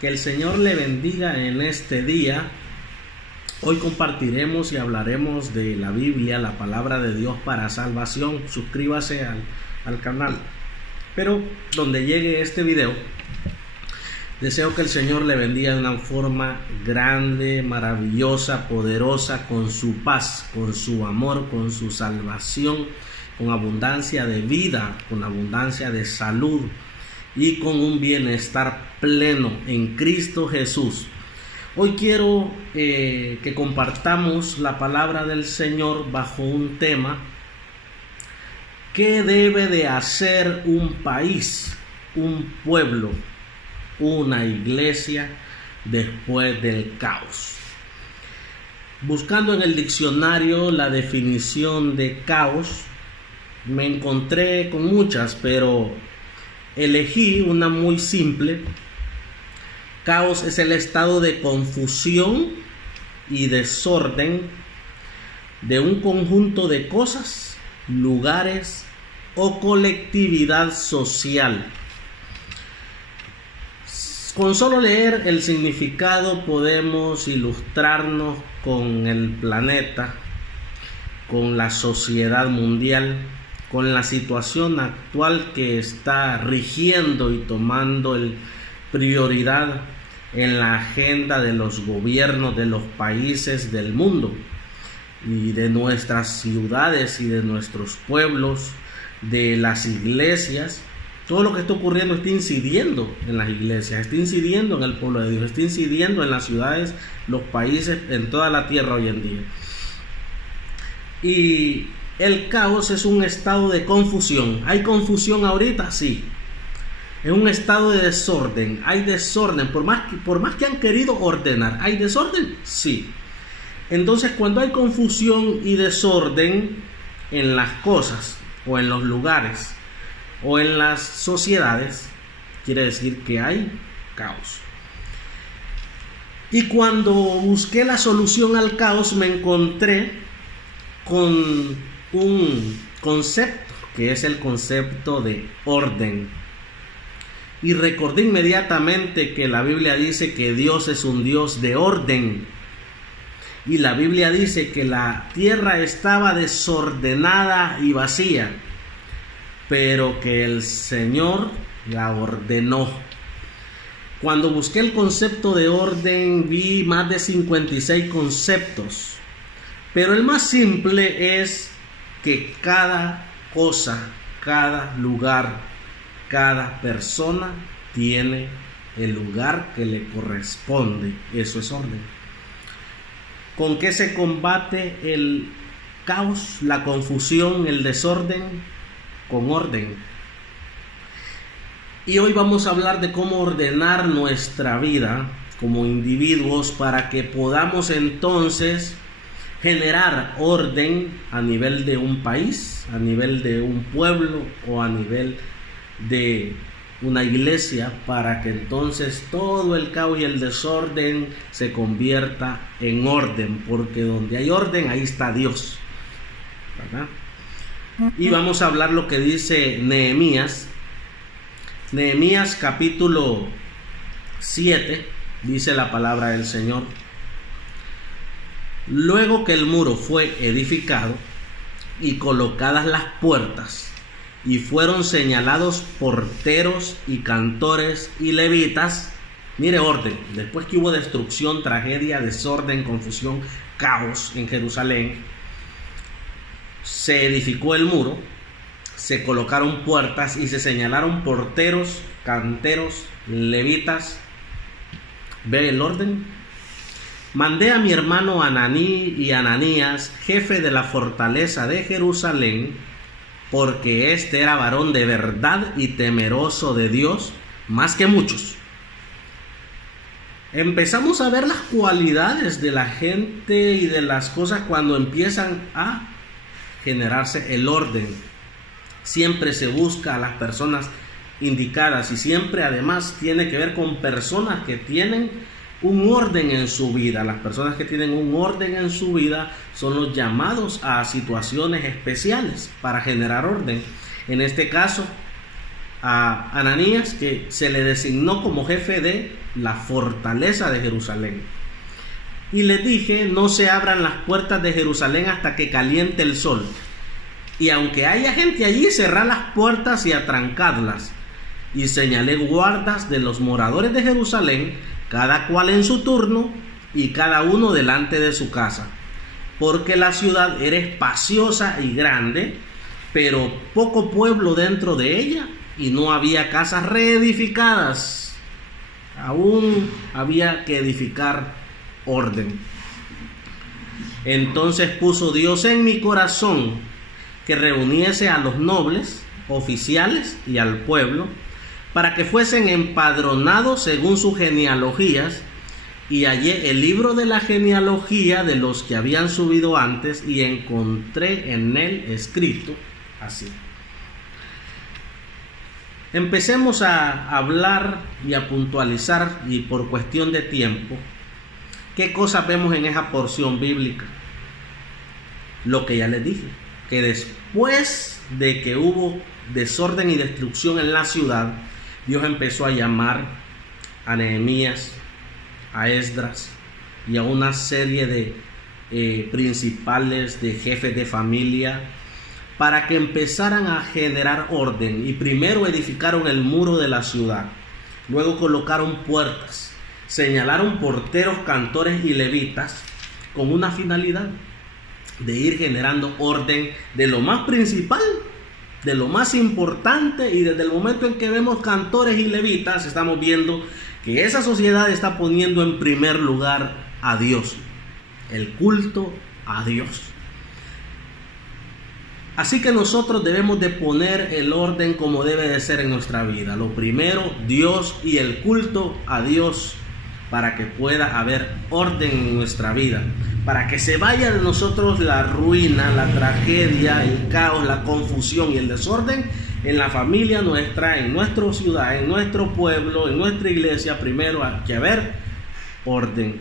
Que el Señor le bendiga en este día. Hoy compartiremos y hablaremos de la Biblia, la palabra de Dios para salvación. Suscríbase al canal. Pero donde llegue este video, deseo que el Señor le bendiga de una forma grande, maravillosa, poderosa, con su paz, con su amor, con su salvación, con abundancia de vida, con abundancia de salud y con un bienestar pleno en Cristo Jesús. Hoy quiero que compartamos la palabra del Señor bajo un tema: ¿qué debe de hacer un país, un pueblo, una iglesia después del caos? Buscando en el diccionario la definición de caos, me encontré con muchas, pero elegí una muy simple. Caos es el estado de confusión y desorden de un conjunto de cosas, lugares o colectividad social. Con solo leer el significado podemos ilustrarnos con el planeta, con la sociedad mundial, con la situación actual que está rigiendo y tomando prioridad en la agenda de los gobiernos de los países del mundo y de nuestras ciudades y de nuestros pueblos, de las iglesias. Todo lo que está ocurriendo está incidiendo en las iglesias, está incidiendo en el pueblo de Dios, está incidiendo en las ciudades, los países, en toda la tierra hoy en día. Y el caos es un estado de confusión. ¿Hay confusión ahorita? Sí. Es un estado de desorden. Hay desorden. Por más que han querido ordenar, ¿hay desorden? Sí. Entonces, cuando hay confusión y desorden en las cosas o en los lugares o en las sociedades, quiere decir que hay caos. Y cuando busqué la solución al caos, me encontré con un concepto que es el concepto de orden. Y recordé inmediatamente que la Biblia dice que Dios es un Dios de orden. Y la Biblia dice que la tierra estaba desordenada y vacía, pero que el Señor la ordenó. Cuando busqué el concepto de orden, vi más de 56 conceptos. Pero el más simple es que cada cosa, cada lugar, cada persona tiene el lugar que le corresponde. Eso es orden. ¿Con qué se combate el caos, la confusión, el desorden? Con orden. Y hoy vamos a hablar de cómo ordenar nuestra vida como individuos para que podamos entonces generar orden a nivel de un país, a nivel de un pueblo o a nivel de una iglesia, para que entonces todo el caos y el desorden se convierta en orden, porque donde hay orden, ahí está Dios, ¿verdad? Y vamos a hablar lo que dice Nehemías. Nehemías capítulo 7, dice la palabra del Señor: luego que el muro fue edificado y colocadas las puertas, y fueron señalados porteros y cantores y levitas. Mire, orden. Después que hubo destrucción, tragedia, desorden, confusión, caos en Jerusalén, se edificó el muro, se colocaron puertas y se señalaron porteros, canteros, levitas. ¿Ve el orden? Mandé a mi hermano Ananí y Ananías, jefe de la fortaleza de Jerusalén, porque este era varón de verdad y temeroso de Dios más que muchos. Empezamos a ver las cualidades de la gente y de las cosas cuando empiezan a generarse el orden. Siempre se busca a las personas indicadas y siempre además tiene que ver con personas que tienen un orden en su vida. Las personas que tienen un orden en su vida son los llamados a situaciones especiales para generar orden. En este caso, a Ananías, que se le designó como jefe de la fortaleza de Jerusalén. Y le dije: no se abran las puertas de Jerusalén hasta que caliente el sol. Y aunque haya gente allí, cerrad las puertas y atrancadlas. Y señalé guardas de los moradores de Jerusalén, cada cual en su turno, y cada uno delante de su casa. Porque la ciudad era espaciosa y grande, pero poco pueblo dentro de ella, y no había casas reedificadas. Aún había que edificar orden. Entonces puso Dios en mi corazón que reuniese a los nobles, oficiales y al pueblo, para que fuesen empadronados según sus genealogías, y hallé el libro de la genealogía de los que habían subido antes, y encontré en él escrito así. Empecemos a hablar y a puntualizar, y por cuestión de tiempo, ¿qué cosas vemos en esa porción bíblica? Lo que ya les dije, que después de que hubo desorden y destrucción en la ciudad, Dios empezó a llamar a Nehemías, a Esdras y a una serie de principales, de jefes de familia, para que empezaran a generar orden. Y primero edificaron el muro de la ciudad, luego colocaron puertas, señalaron porteros, cantores y levitas, con una finalidad de ir generando orden de lo más principal, de lo más importante. Y desde el momento en que vemos cantores y levitas, estamos viendo que esa sociedad está poniendo en primer lugar a Dios, el culto a Dios. Así que nosotros debemos de poner el orden como debe de ser en nuestra vida. Lo primero, Dios y el culto a Dios, para que pueda haber orden en nuestra vida, para que se vaya de nosotros la ruina, la tragedia, el caos, la confusión y el desorden en la familia nuestra, en nuestra ciudad, en nuestro pueblo, en nuestra iglesia. Primero hay que haber orden.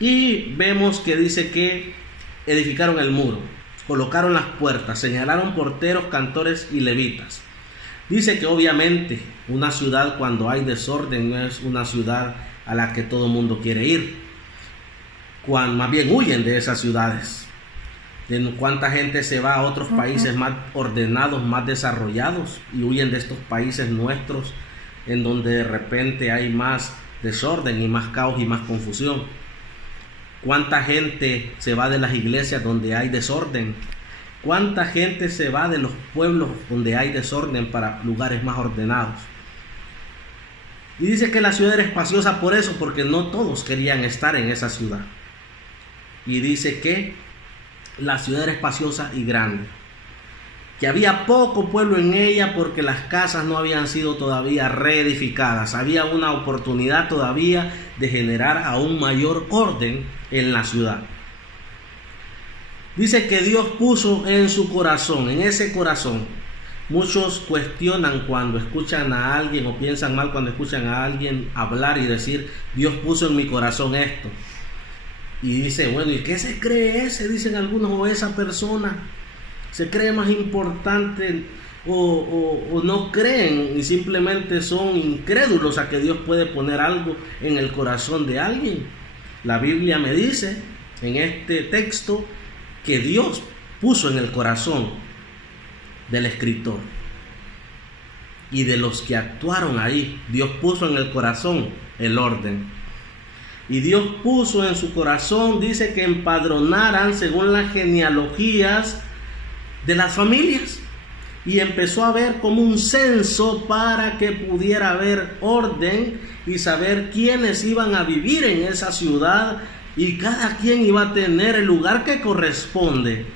Y vemos que dice que edificaron el muro, colocaron las puertas, señalaron porteros, cantores y levitas. Dice que obviamente una ciudad, cuando hay desorden, no es una ciudad a la que todo el mundo quiere ir. Más bien huyen de esas ciudades. ¿Cuánta gente se va a otros países más ordenados, más desarrollados, y huyen de estos países nuestros en donde de repente hay más desorden y más caos y más confusión? ¿Cuánta gente se va de las iglesias donde hay desorden? ¿Cuánta gente se va de los pueblos donde hay desorden para lugares más ordenados? Y dice que la ciudad era espaciosa por eso, porque no todos querían estar en esa ciudad. Y dice que la ciudad era espaciosa y grande, que había poco pueblo en ella porque las casas no habían sido todavía reedificadas. Había una oportunidad todavía de generar aún mayor orden en la ciudad. Dice que Dios puso en su corazón, en ese corazón. Muchos cuestionan cuando escuchan a alguien, o piensan mal cuando escuchan a alguien hablar y decir: Dios puso en mi corazón esto. Y dice: bueno, ¿y qué se cree ese? Dicen algunos, o esa persona se cree más importante, o no creen y simplemente son incrédulos a que Dios puede poner algo en el corazón de alguien. La Biblia me dice en este texto que Dios puso en el corazón del escritor y de los que actuaron ahí. Dios puso en el corazón el orden. Y Dios puso en su corazón, dice, que empadronaran según las genealogías de las familias. Y empezó a haber como un censo para que pudiera haber orden y saber quiénes iban a vivir en esa ciudad, y cada quien iba a tener el lugar que corresponde.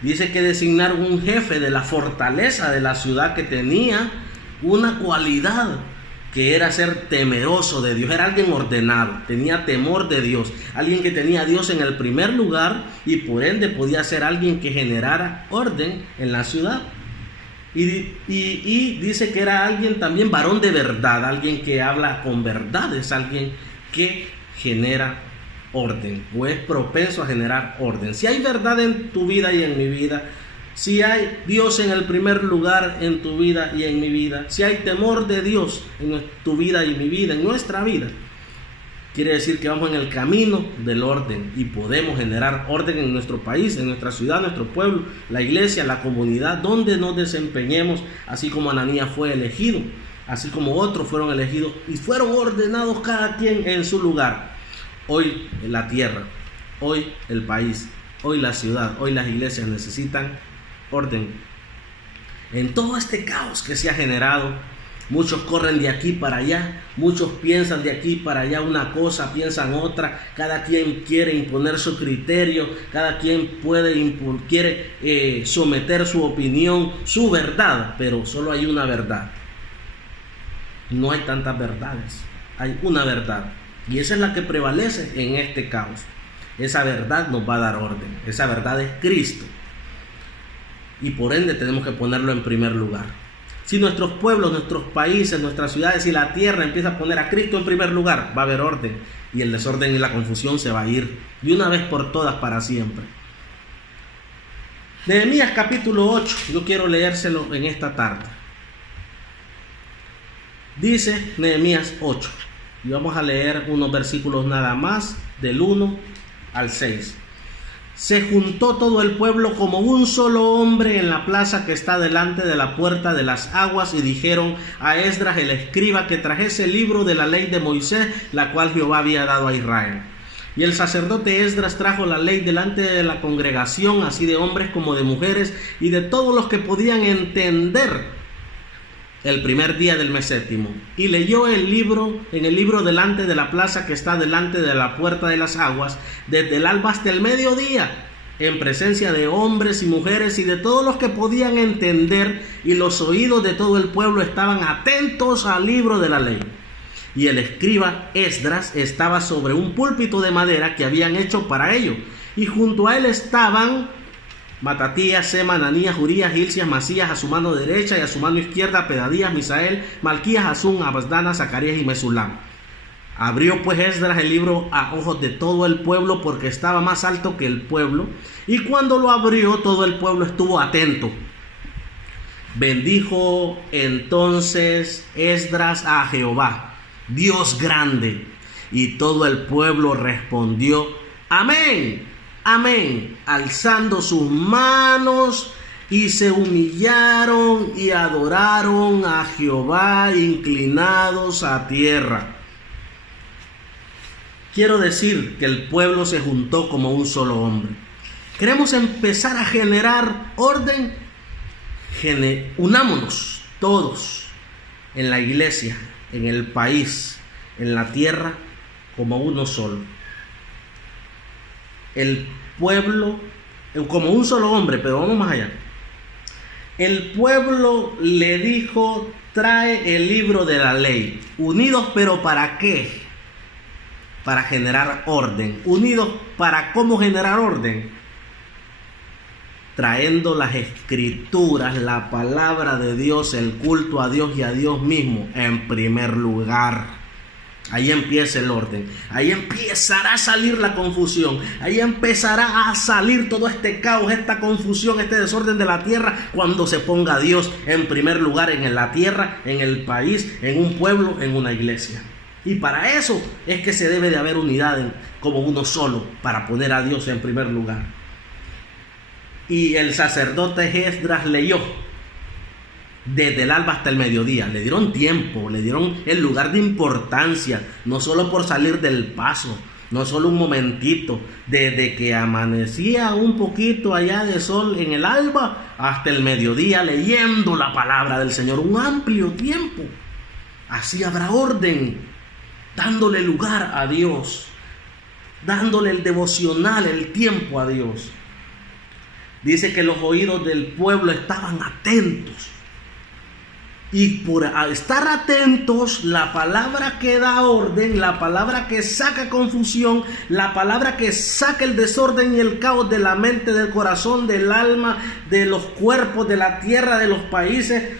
Dice que designaron un jefe de la fortaleza de la ciudad que tenía una cualidad, que era ser temeroso de Dios. Era alguien ordenado, tenía temor de Dios, alguien que tenía a Dios en el primer lugar, y por ende podía ser alguien que generara orden en la ciudad. Y dice que era alguien también varón de verdad, alguien que habla con verdades, alguien que genera orden, o es propenso a generar orden. Si hay verdad en tu vida y en mi vida, si hay Dios en el primer lugar en tu vida y en mi vida, si hay temor de Dios en tu vida y mi vida, en nuestra vida, quiere decir que vamos en el camino del orden y podemos generar orden en nuestro país, en nuestra ciudad, nuestro pueblo, la iglesia, la comunidad, donde nos desempeñemos, así como Ananías fue elegido, así como otros fueron elegidos y fueron ordenados cada quien en su lugar. Hoy la tierra, hoy el país, hoy la ciudad, hoy las iglesias necesitan orden. En todo este caos que se ha generado, muchos corren de aquí para allá, muchos piensan de aquí para allá una cosa, piensan otra, cada quien quiere imponer su criterio, cada quien quiere someter su opinión, su verdad, pero solo hay una verdad. No hay tantas verdades, hay una verdad, y esa es la que prevalece en este caos. Esa verdad nos va a dar orden, esa verdad es Cristo, y por ende tenemos que ponerlo en primer lugar. Si nuestros pueblos, nuestros países, nuestras ciudades y la tierra empieza a poner a Cristo en primer lugar, va a haber orden, y el desorden y la confusión se va a ir de una vez por todas para siempre. Nehemías capítulo 8, yo quiero leérselo en esta tarde. Dice Nehemías 8, y vamos a leer unos versículos nada más, del 1 al 6. Se juntó todo el pueblo como un solo hombre en la plaza que está delante de la puerta de las aguas, y dijeron a Esdras el escriba que trajese el libro de la ley de Moisés, la cual Jehová había dado a Israel. Y el sacerdote Esdras trajo la ley delante de la congregación, así de hombres como de mujeres, y de todos los que podían entender, el primer día del mes séptimo, y leyó en el libro delante de la plaza que está delante de la puerta de las aguas, desde el alba hasta el mediodía, en presencia de hombres y mujeres y de todos los que podían entender, y los oídos de todo el pueblo estaban atentos al libro de la ley. Y el escriba Esdras estaba sobre un púlpito de madera que habían hecho para ello, y junto a él estaban Matatías, Sema, Ananías, Urías, Hilcias, Masías a su mano derecha, y a su mano izquierda Pedadías, Misael, Malquías, Azún, Abasdana, Zacarías y Mesulam. Abrió pues Esdras el libro a ojos de todo el pueblo, porque estaba más alto que el pueblo, y cuando lo abrió todo el pueblo estuvo atento. Bendijo entonces Esdras a Jehová, Dios grande, y todo el pueblo respondió: amén, amén, alzando sus manos, y se humillaron y adoraron a Jehová inclinados a tierra. Quiero decir que el pueblo se juntó como un solo hombre. Queremos empezar a generar orden. Unámonos todos en la iglesia, en el país, en la tierra, como uno solo. El pueblo, como un solo hombre, pero vamos más allá. El pueblo le dijo: trae el libro de la ley. Unidos, pero ¿para qué? Para generar orden. Unidos, ¿para cómo generar orden? Trayendo las escrituras, la palabra de Dios, el culto a Dios y a Dios mismo en primer lugar. Ahí empieza el orden, ahí empezará a salir la confusión, ahí empezará a salir todo este caos, esta confusión, este desorden de la tierra, cuando se ponga a Dios en primer lugar en la tierra, en el país, en un pueblo, en una iglesia. Y para eso es que se debe de haber unidad como uno solo, para poner a Dios en primer lugar. Y el sacerdote Esdras leyó desde el alba hasta el mediodía. Le dieron tiempo, le dieron el lugar de importancia, no solo por salir del paso, no solo un momentito, desde que amanecía un poquito allá de sol en el alba hasta el mediodía, leyendo la palabra del Señor, un amplio tiempo. Así habrá orden, dándole lugar a Dios, dándole el devocional, el tiempo a Dios. Dice que los oídos del pueblo estaban atentos. Y por estar atentos, la palabra que da orden, la palabra que saca confusión, la palabra que saca el desorden y el caos de la mente, del corazón, del alma, de los cuerpos, de la tierra, de los países,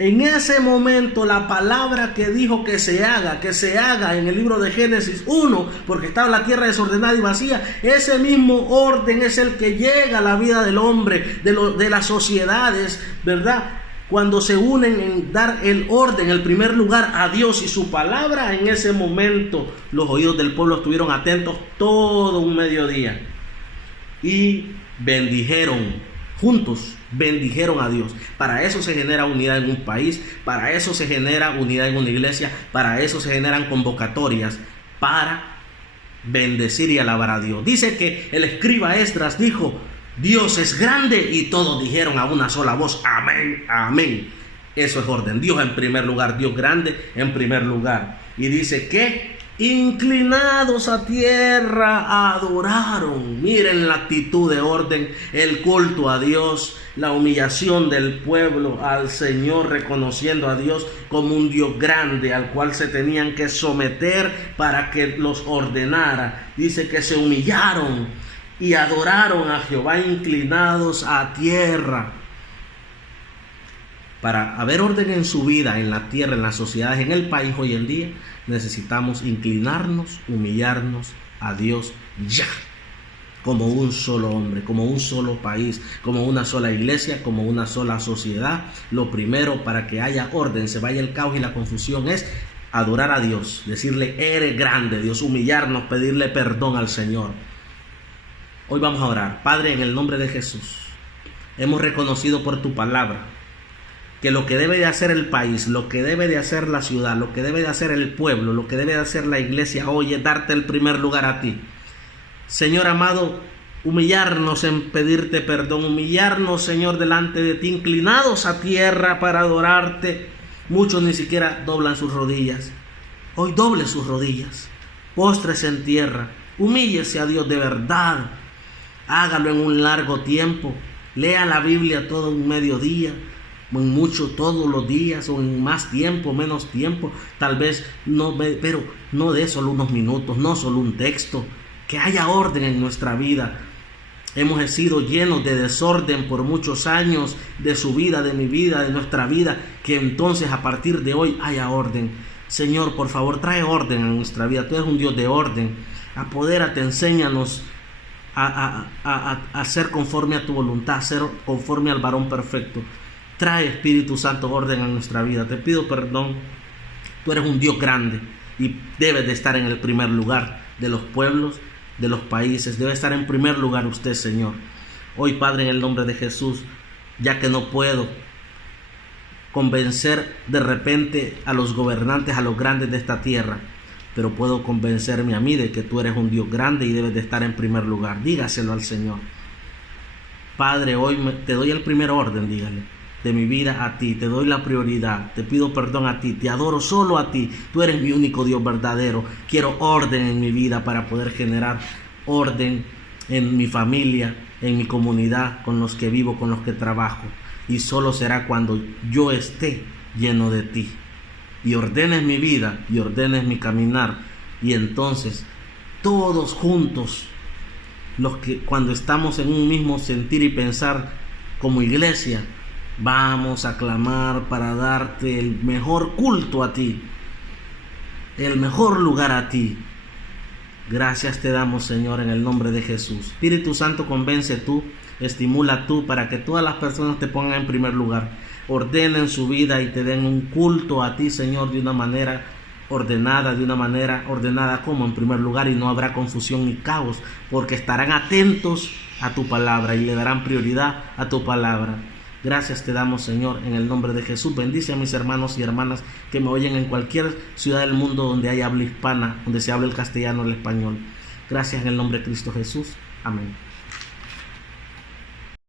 En ese momento la palabra que dijo que se haga en el libro de Génesis 1, porque estaba la tierra desordenada y vacía, ese mismo orden es el que llega a la vida del hombre, de las sociedades, ¿verdad? Cuando se unen en dar el orden, el primer lugar a Dios y su palabra, en ese momento los oídos del pueblo estuvieron atentos todo un mediodía y bendijeron juntos, bendijeron a Dios. Para eso se genera unidad en un país, para eso se genera unidad en una iglesia, para eso se generan convocatorias, para bendecir y alabar a Dios. Dice que el escriba Esdras dijo: Dios es grande, y todos dijeron a una sola voz: amén, amén. Eso es orden. Dios en primer lugar, Dios grande en primer lugar. Y dice que inclinados a tierra adoraron. Miren la actitud de orden, el culto a Dios, la humillación del pueblo al Señor, reconociendo a Dios como un Dios grande al cual se tenían que someter para que los ordenara. Dice que se humillaron y adoraron a Jehová inclinados a tierra. Para haber orden en su vida, en la tierra, en las sociedades, en el país hoy en día, necesitamos inclinarnos, humillarnos a Dios ya, como un solo hombre, como un solo país, como una sola iglesia, como una sola sociedad. Lo primero, para que haya orden, se vaya el caos y la confusión, es adorar a Dios, decirle: eres grande, Dios, humillarnos, pedirle perdón al Señor. Hoy vamos a orar. Padre, en el nombre de Jesús, hemos reconocido por tu palabra que lo que debe de hacer el país, lo que debe de hacer la ciudad, lo que debe de hacer el pueblo, lo que debe de hacer la iglesia hoy es darte el primer lugar a ti. Señor amado, humillarnos en pedirte perdón, humillarnos, Señor, delante de ti, inclinados a tierra para adorarte. Muchos ni siquiera doblan sus rodillas. Hoy doble sus rodillas, póstrese en tierra, humíllese a Dios de verdad. Hágalo en un largo tiempo. Lea la Biblia todo un mediodía, en mucho todos los días, o en más tiempo, menos tiempo, tal vez no, pero no de solo unos minutos, no solo un texto. Que haya orden en nuestra vida. Hemos sido llenos de desorden por muchos años, de su vida, de mi vida, de nuestra vida. Que entonces a partir de hoy haya orden. Señor, por favor, trae orden en nuestra vida. Tú eres un Dios de orden. Apodérate, enséñanos a ser conforme a tu voluntad, a ser conforme al varón perfecto. Trae, Espíritu Santo, orden en nuestra vida. Te pido perdón. Tú eres un Dios grande y debes de estar en el primer lugar de los pueblos, de los países. Debe estar en primer lugar usted, Señor. Hoy, Padre, en el nombre de Jesús, ya que no puedo convencer de repente a los gobernantes, a los grandes de esta tierra, pero puedo convencerme a mí de que tú eres un Dios grande y debes de estar en primer lugar. Dígaselo al Señor. Padre, hoy te doy el primer orden, dígale, de mi vida a ti. Te doy la prioridad. Te pido perdón a ti. Te adoro solo a ti. Tú eres mi único Dios verdadero. Quiero orden en mi vida para poder generar orden en mi familia, en mi comunidad, con los que vivo, con los que trabajo. Y solo será cuando yo esté lleno de ti y ordenes mi vida y ordenes mi caminar. Y entonces todos juntos, los que cuando estamos en un mismo sentir y pensar como iglesia, vamos a clamar para darte el mejor culto a ti, el mejor lugar a ti. Gracias te damos, Señor, en el nombre de Jesús. Espíritu Santo, convence tú, estimula tú, para que todas las personas te pongan en primer lugar. Ordenen su vida y te den un culto a ti, Señor, de una manera ordenada como en primer lugar, y no habrá confusión ni caos, porque estarán atentos a tu palabra y le darán prioridad a tu palabra. Gracias te damos, Señor, en el nombre de Jesús. Bendice a mis hermanos y hermanas que me oyen en cualquier ciudad del mundo donde haya habla hispana, donde se hable el castellano o el español. Gracias en el nombre de Cristo Jesús. Amén.